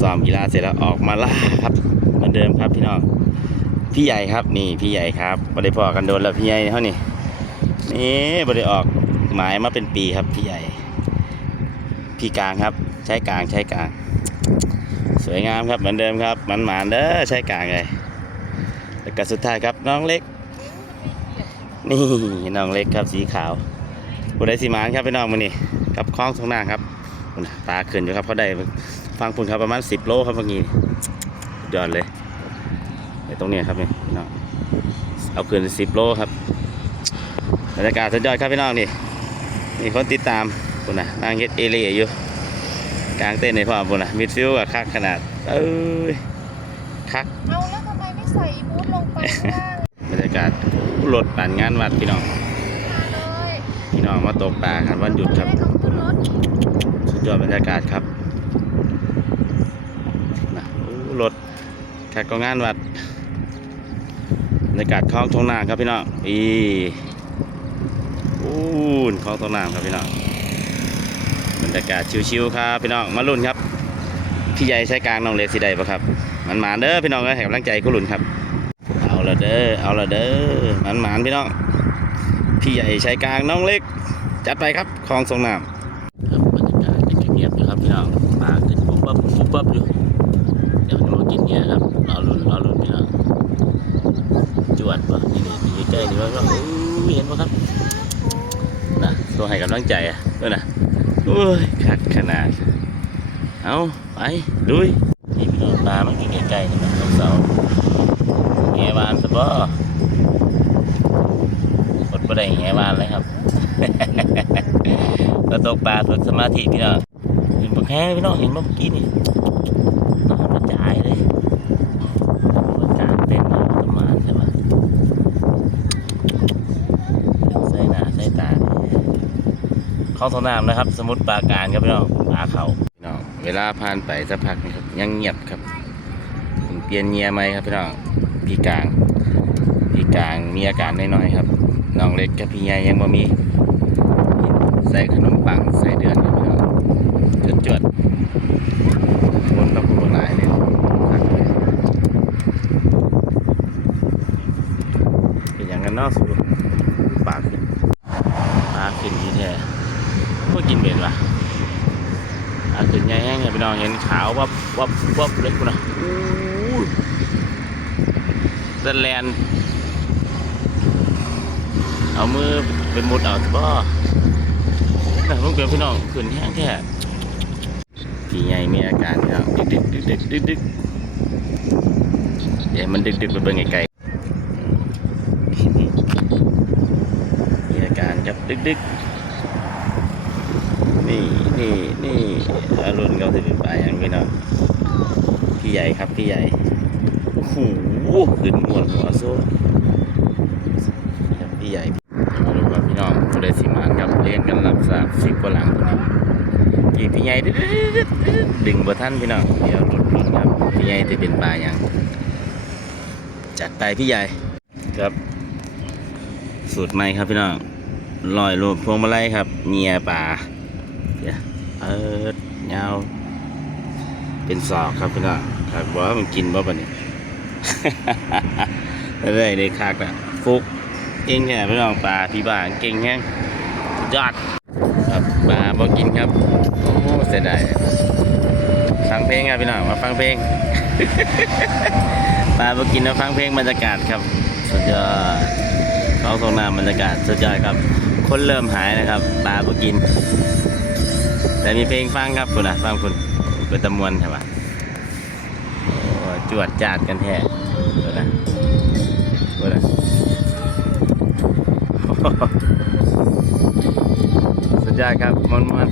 ซ้อมกีฬาเสร็จแล้วออกมาล่าครับ เหมือนเดิมครับพี่น้องพี่ใหญ่ครับนี่พี่ใหญ่ครับบริพอกันโดนแล้วพี่ใหญ่เท่านี่นี่บริออกหมายมาเป็นปีครับพี่ใหญ่ พี่กลางครับ ใช้กลางใช้กลาง สวยงามครับเหมือนเดิมครับมันหมานเด้อใช้กลางเลยแล้วก็สุดท้ายครับน้องเล็ก นี่น้องเล็กครับสีขาวบุได้สีหมานครับพี่น้องมือนี่กับคล้องตรงหน้าครับพุ่นน่ะปลาขึ้นอยู่ครับเขาได้ ฟังพุ่นครับประมาณ10โลครับเมื่อกี้สุดยอดเลยในตรงเนี้ยครับนี่พี่น้องเอาขึ้น10โลครับบรรยากาศสุดยอดครับพี่น้องนี่มีคนติดตามพุ่นนะนางเฮ็ดเอเลียอยู่กลางเต้นในพร้อมพุ่นนะมิดฟิลด์กับคักขนาดเอ้ยคักเอาแล้วทำไมไม่ใส่บูทลงไปข้างล่างบรรยากาศรถปั่นงานวัดพี่น้องมาเลยพี่น้องมาตกปลาครับวันหยุดครับไม่ต้องขึ้นรถสุดยอดบรรยากาศครับนะโอ้ รถแขกก็งานวัดบรรยากาศคลองทงนางครับพี่น้องอีอู้นคลองทงนางครับพี่น้องบรรยากาศชิวๆครับพี่น้องมาลุ้นครับ พี่ใหญ่ใช้กลางน้องเล็กสิได้ปะครับ มันหมานเด้อพี่น้องก็ให้กำลังใจกูลุ้นครับ เอาละเด้อเอาละเด้อมันหมานพี่น้องพี่ใหญ่ใช้กลางน้องเล็ก จัดไปครับคลองทรงน้ำครับบรรยากาศเป็นเงียบๆอยู่ครับพี่น้องปลาขึ้นปุ๊บปั๊บปุ๊บปั๊บอยู่ เดี๋ยวมันมากินเงี้ยครับรอลุ้นรอลุ้นพี่น้องจวดปะนี่นี่ใกล้นี่ว่าก็เห็นปะครับนะตัวให้กำลังใจอะด้วยนะโอ้ยคักขนาด เอาไปลุยนี่พี่น้องปลามันกินใกล้ๆนี่มันเสาแง่บานสะบ่กดบ่ได้แง่บานเลยครับเราตกปลาฝึกสมาธิพี่น้องเห็นปลาแค่พี่น้องเห็นเมื่อกี้นี่น้ำกระจายเลยมันกลางเต้นมาประมาณใช่ไหมใส่หน้าใส่ตา เข้าท้องน้ำนะครับ สมุดปราการครับพี่น้องปลาเขาพี่น้องเวลาผ่านไปสักพักนี่ครับยังเงียบครับผมเปลี่ยนเงียไหมครับพี่น้องพี่กลางพี่กลางมีอาการน้อยๆครับน้องเล็กกับพี่ใหญ่ยังบ่มีใส่ขนมปังใส่เดือนครับพี่น้องจดจดๆมันต้องพูหลายเลยเป็นอย่างนั้นเนอกสูตรปลาขึ้นปลาขึ้นที่แท้ ก็กินเบ็ดว่ะปลาขึ้นใหญ่แห้งเนี่ยพี่น้องเห็นขาววับวับวับเล็กกูนะอู้เดนแลนเอามือเป็นมุดเอาสิบ่แต่ลูกเดียวพี่น้องขืนแห้งแค่พี่ใหญ่มีอาการพี่น้องดึกดึกดึกดึกดึกดึกเดี๋ยวมันดึกดึกไปเบิ่งไกลๆมีอาการครับดึกดึก นี่นี่นี่อรุณเขาสิเป็นปลาอย่างพี่น้องพี่ใหญ่ครับพี่ใหญ่โอ้โหขึ้นมวนหัวโซ่ครับพี่ใหญ่มาดูครับพี่น้องผู้ใดสิมานครับเรียนกันหลับสาบสิบกว่าหลังตัวนี้กี่พี่ใหญ่ดึงบ่ท่านพี่น้องเดี๋ยวหลุดหลุดครับพี่ใหญ่จะเป็นปลาอย่างจัดไปพี่ใหญ่ครับ สูตรใหม่ครับพี่น้องลอยรูปพวงมาลัยครับเงียป่า เดี๋ยวเออยาวเป็นศอกครับพี่น้องครับว่ามันกินบ่ปะเนี่ยได้เลยคักนะฟุกเก่งแค่พี่น้องปลาพี่บ้านเก่งแห้งสุดยอดครับปลาบ่กินครับโอ้เสียดายฟังเพลงครับพี่น้องมาฟังเพลงปลาบ่กินมาฟังเพลงบรรยากาศครับสุดยอดเขาตรงน้ำบรรยากาศสุดยอดครับ คนเริ่มหายนะครับปลาบ่กิน แต่มีเพลงฟังครับคุณนะฟังคุณเป็นตะมวนใช่ปะจวดจาดกันแท้คุณนะคุณนะสุดยอดครับมวนมวน